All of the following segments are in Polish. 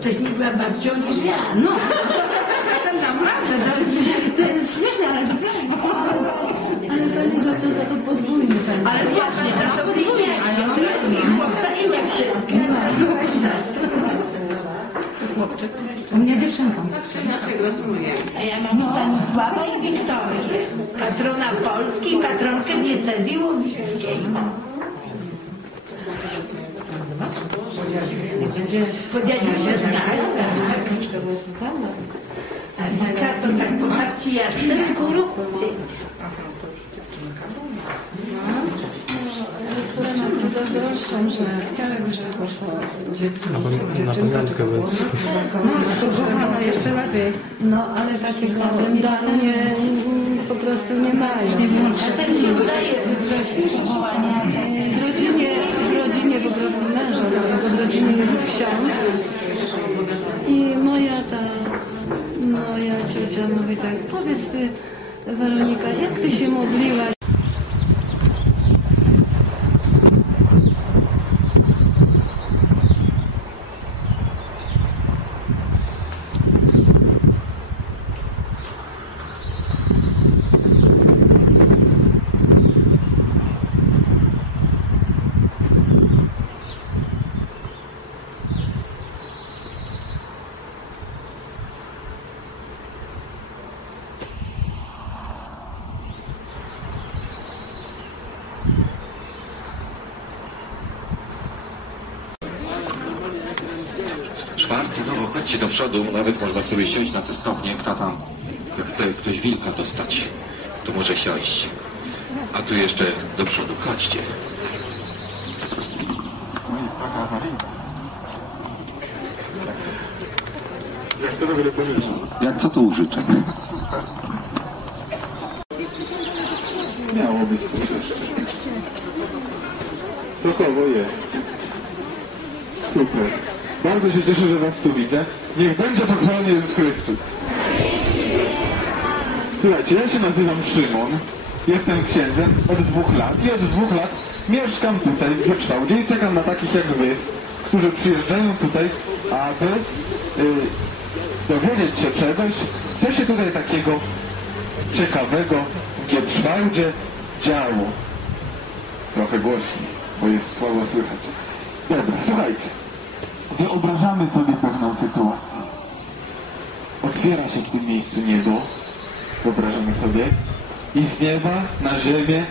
wcześniej była babcią niż ja. No, naprawdę, to jest, to jest śmieszne, ale to prawda. Ale pani doktor za to podwójny pewnie. Ale właśnie, za to podwójnie, ale no i chłopca i dziewczynkę. No, byłeś czas. U mnie dziewczynką. Znaczy, gratuluję. A ja mam Stanisława i Wiktorię, patrona Polski i patronkę diecezji łowickiej. Po dziadziusie tak? A Wika to tak po babci jak Cztery i pół roku. Niektóre nawet zazdroszczą, że chciałyby, żeby poszło dziecko. Na pamiątkę będzie. Matko kochana, jeszcze lepiej. No, ale takiego daru nie, po prostu nie mają. Nie Czasem się udaje wyprosić wołania. W rodzinie, w rodzinie po prostu męża, bo w rodzinie jest ksiądz. I moja ta, moja ciocia mówi tak, powiedz ty, Weronika, jak ty się modliłaś? No chodźcie do przodu, nawet można sobie siąść na te stopnie, kto tam jak chce ktoś wilka dostać, to może siąść. A tu jeszcze do przodu, chodźcie. Jak co to użyczek? Miało być coś jeszcze. Rokowo jest. Super. Bardzo się cieszę, że Was tu widzę. Niech będzie pochwalony Jezus Chrystus. Słuchajcie, ja się nazywam Szymon. Jestem księdzem od dwóch lat i od dwóch lat mieszkam tutaj w Wykształcie i czekam na takich jak Wy, którzy przyjeżdżają tutaj, aby y, dowiedzieć się czegoś, co się tutaj takiego ciekawego w Gietrzwałdzie działo. Trochę głośniej, bo jest słabo słychać. Dobra, słuchajcie. Wyobrażamy sobie pewną sytuację. Otwiera się w tym miejscu niebo, wyobrażamy sobie, i z nieba na ziemię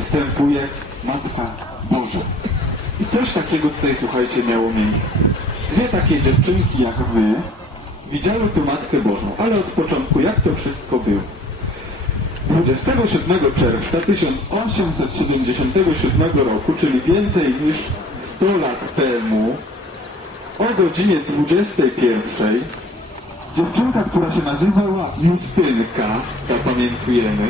wstępuje Matka Boża. I coś takiego tutaj, słuchajcie, miało miejsce. Dwie takie dziewczynki jak wy widziały tu Matkę Bożą, ale od początku jak to wszystko było? 27 czerwca 1877 roku, czyli więcej niż 100 lat temu, o godzinie 21 dziewczynka, która się nazywała Justynka, zapamiętujemy,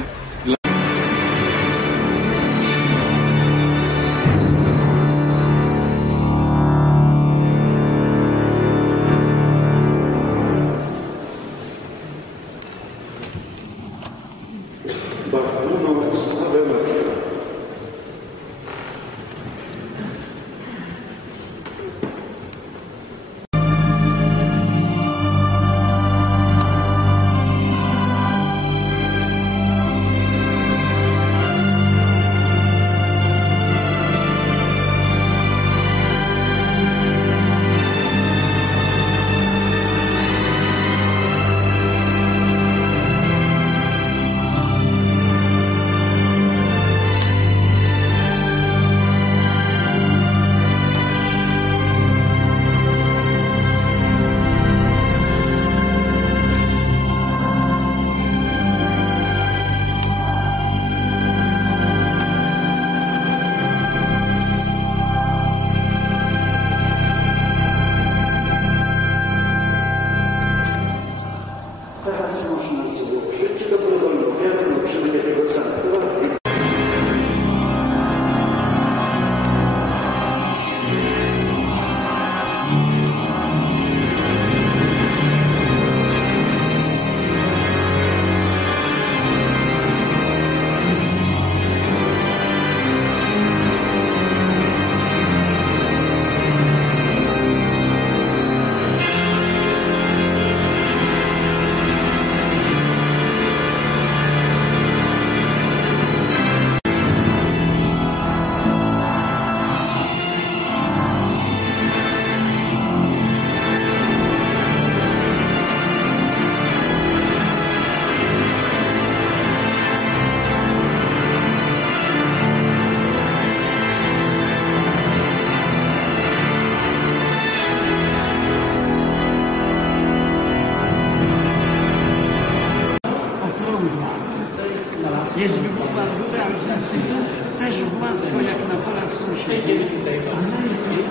zasypu, też gładko jak na polach sąsiednich. A najpierw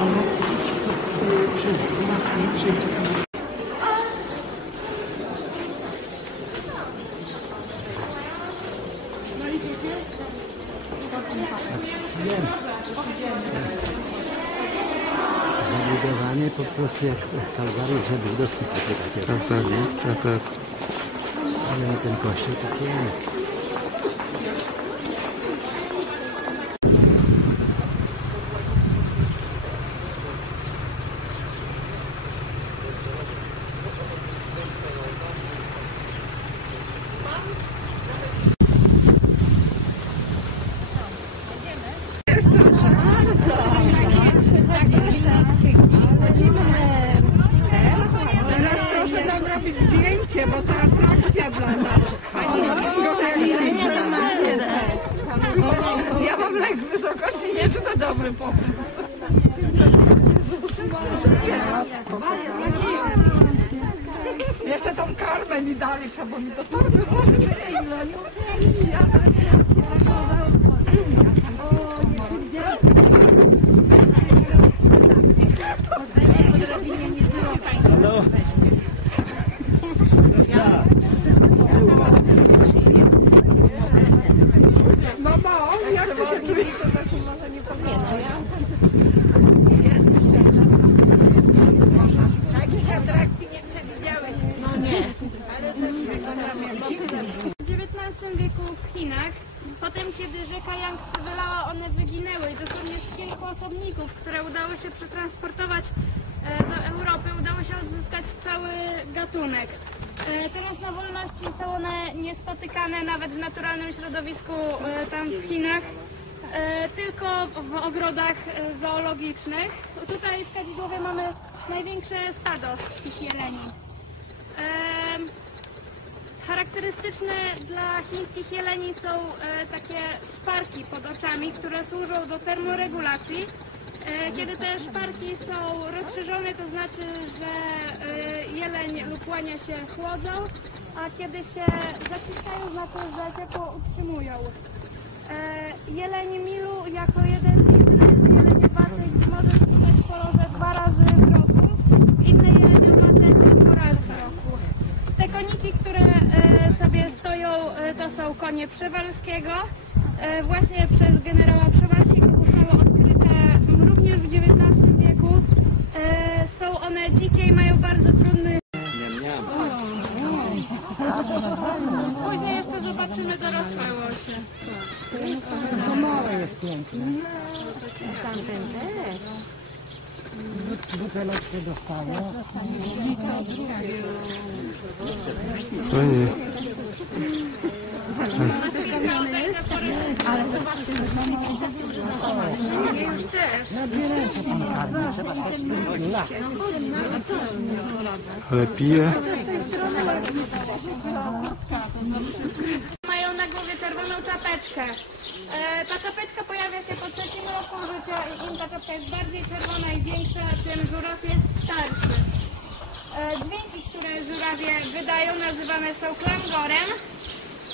ono y, przez gładki przeciwko zabudowane po prostu jak w Kalwarii, żeby takie takie. Tak, tak, no, tak, tak. Ale na ten kościół takie jest. Teraz proszę nam robić zdjęcie, bo to atrakcja dla nas. Ja mam lęk wysokości, nie czy to dobry pomysł. Jezus Maria. Jeszcze tą karmę mi dali, trzeba mi do torby włożyć. Halo? Mamo, jak ty się czujesz? W XIX wieku w Chinach, potem kiedy rzeka Yangtze wylała, one wyginęły i dosłownie z kilku osobników, które udało się przetransportować e, do Europy, udało się odzyskać cały gatunek. E, Teraz na wolności są one niespotykane nawet w naturalnym środowisku e, tam w Chinach, tylko w ogrodach zoologicznych. Tutaj w Kadzidłowie mamy największe stado tych jeleni. Charakterystyczne dla chińskich jeleni są e, takie szparki pod oczami, które służą do termoregulacji. E, kiedy te szparki są rozszerzone, to znaczy, że e, jeleń lub łania się chłodzą, a kiedy się zaciskają, znaczy, że ciepło utrzymują. Jeleń milu jako jeden z jedynych jeleniowatych może spływać w kolorze dwa razy w roku, inne jeleniowate tylko raz w roku. Te koniki, które e, sobie stoją, e, to są konie Przewalskiego. E, właśnie przez generała Przewalskiego zostało odkryte również w XIX wieku. Są one dzikie i mają bardzo trudny... Później jeszcze zobaczymy dorosłe łosie. To małe jest piękne. Buteleczkę dostało. Fajnie. Ale pije. Mają na głowie czerwoną czapeczkę. E, ta czapeczka pojawia się po trzecim roku życia i im ta czapka jest bardziej czerwona i większa, tym żuraw jest starszy. E, dźwięki, które żurawie wydają, nazywane są klangorem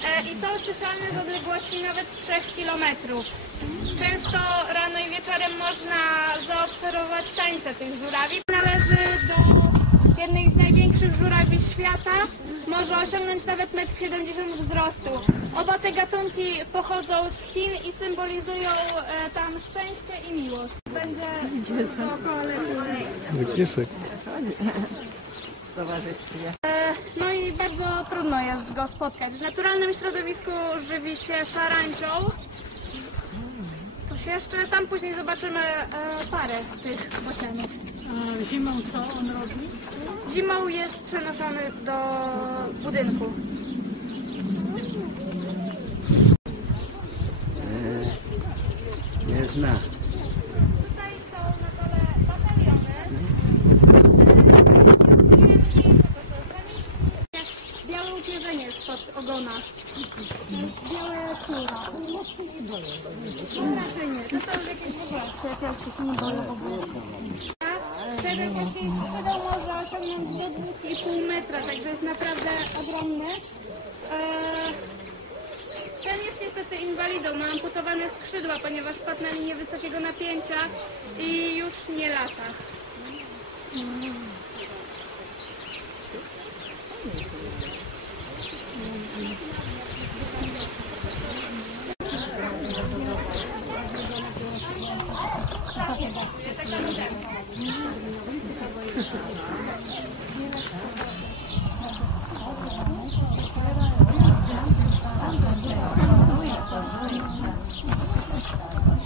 e, i są słyszalne z odległości nawet 3 km. Często rano i wieczorem można zaobserwować tańce tych żurawi. Należy do jednej z największych żurawi świata. Może osiągnąć nawet 1,70 m wzrostu. Oba te gatunki pochodzą z Chin i symbolizują e, tam szczęście i miłość. Będzie dookoła Piesek. E, No i bardzo trudno jest go spotkać. W naturalnym środowisku żywi się szarańczą. Coś jeszcze? Tam później zobaczymy e, parę tych bocianów. A zimą co on robi? Zimą jest przenoszony do budynku. Nie zna. Tutaj są na dole bataliony. Białe upierzenie spod ogona. Białe kółka. Raczej nie. To są jakieś w ogóle przyjacielskie symbole. Szereg właśnie skrzydeł może osiągnąć do 2,5 metra, także jest naprawdę ogromny. Eee, Ten jest niestety inwalidą, ma amputowane skrzydła, ponieważ wpadł na linię wysokiego napięcia i już nie lata.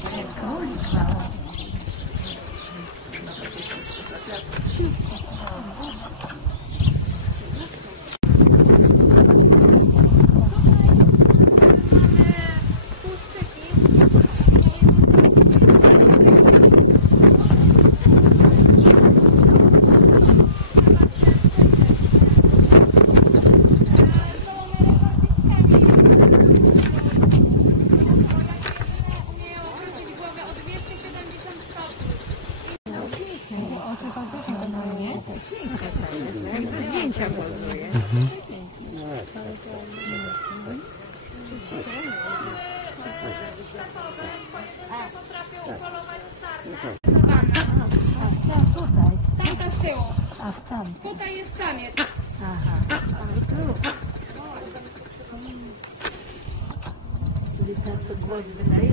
But it goes well. Potrafią polować sarnę. Sawanna. Tamta z tyłu. Tutaj jest samiec. Tutaj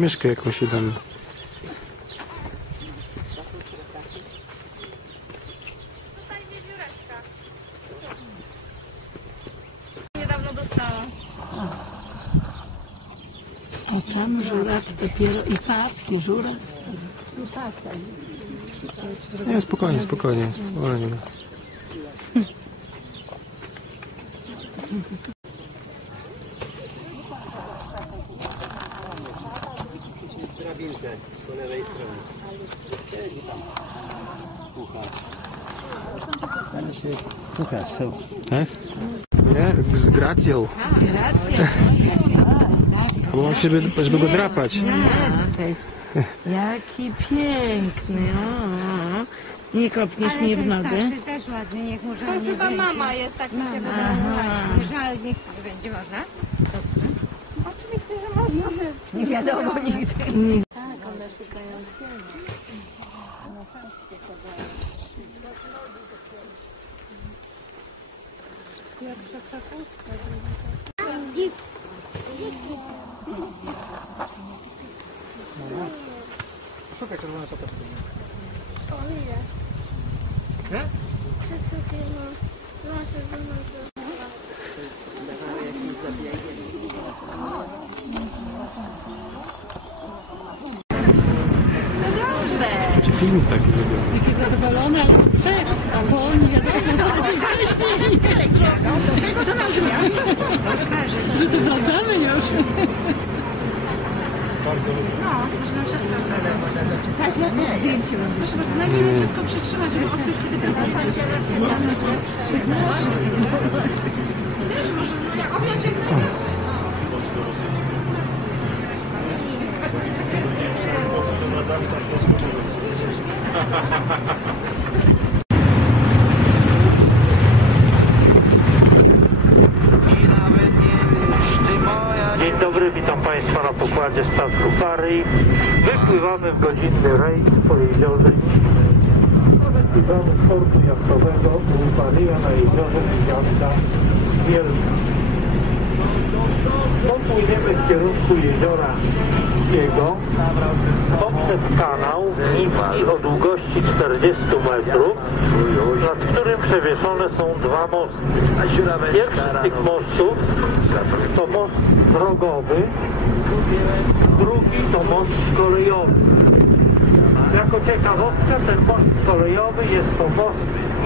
myszkę jakąś wiewióreczka. Niedawno dostałam. A tam żuraw dopiero i paski żuraw. Nie, spokojnie, spokojnie. Wolę nie. Drabinkę po lewej stronie. Siedzi tam. Słucha. Tam się słuchasz, są. Tak? Nie, z gracją. Bo żeby, żeby go drapać. Jaki piękny. O, nie kopniesz mnie w nogę. Starszy też ładny, niech mu To żal nie chyba będzie. mama jest, tak mi się wydaje. Żal niech nie będzie można? Oczywiście, że można. Nie wiadomo nigdy. Szukaj czerwonej czapeczki. O ile? Nie? Przeszukiwam. No, czerwoną czapeczkę. Filmik taki zrobiony. Taki zadowolony albo przed, albo on wiadomo, co wcześniej. Co zmian? Okaże się. Że to wracamy już. No, może nam siostra zdradza woda zaczesać. Nie, zdjęcie mam. Proszę bardzo, najpierw leciutko przytrzymać, żeby ostrość kiedy wydaje. Tych młodszych. Też może, no jak objąć jak Dzień dobry, witam Państwa na pokładzie statku Fary. Wypływamy w godzinny rejs po jeziorze Wypływamy z portu jachtowego Ulparia na jeziorze Gwiazda Wielka. Popłyniemy w kierunku jeziora Wielkiego poprzez kanał niski o długości 40 metrów, nad którym przewieszone są dwa mosty. Pierwszy z tych mostów to most drogowy, drugi to most kolejowy. Jako ciekawostka ten most kolejowy jest to most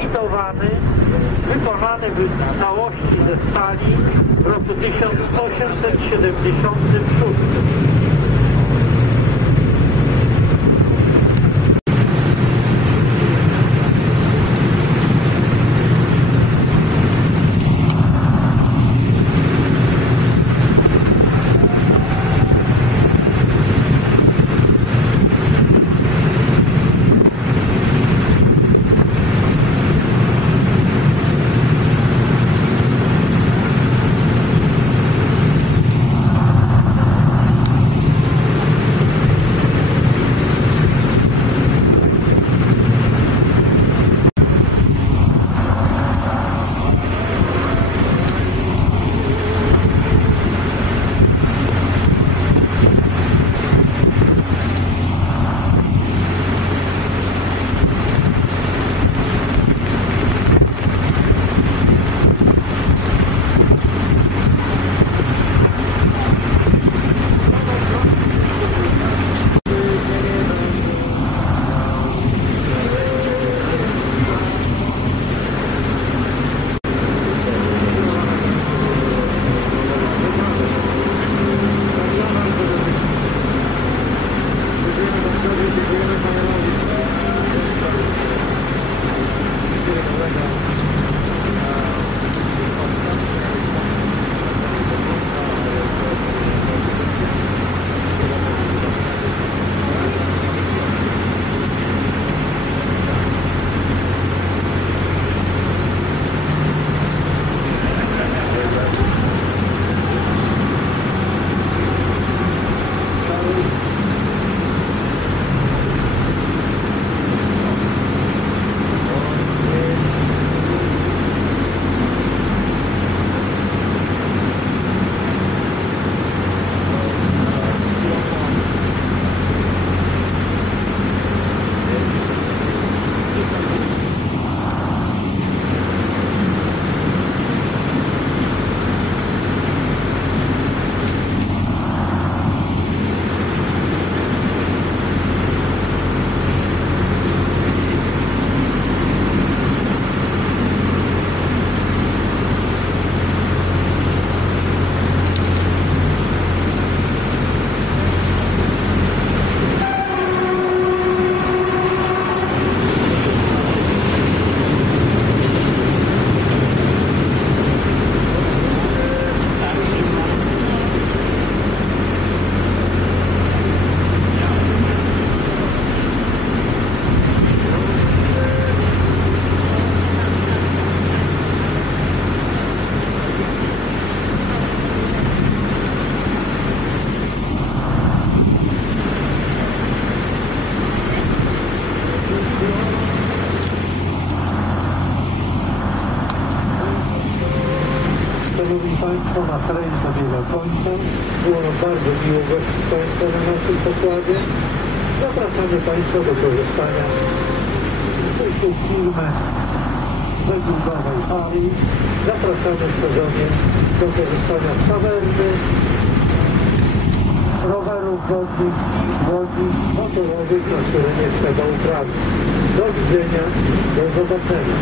mitowany, wykonany w całości ze stali w roku 1876. Państwo, nasz rejon dobiega końca. Było nam bardzo miło gościć Państwa na naszym pokładzie. Zapraszamy Państwa do korzystania z tej filmy wegundowej hali. Zapraszamy w sezonie do korzystania z tawerny, rowerów wodnych i łodzi motorowych na terenie tego uprawy. Do widzenia, do zobaczenia.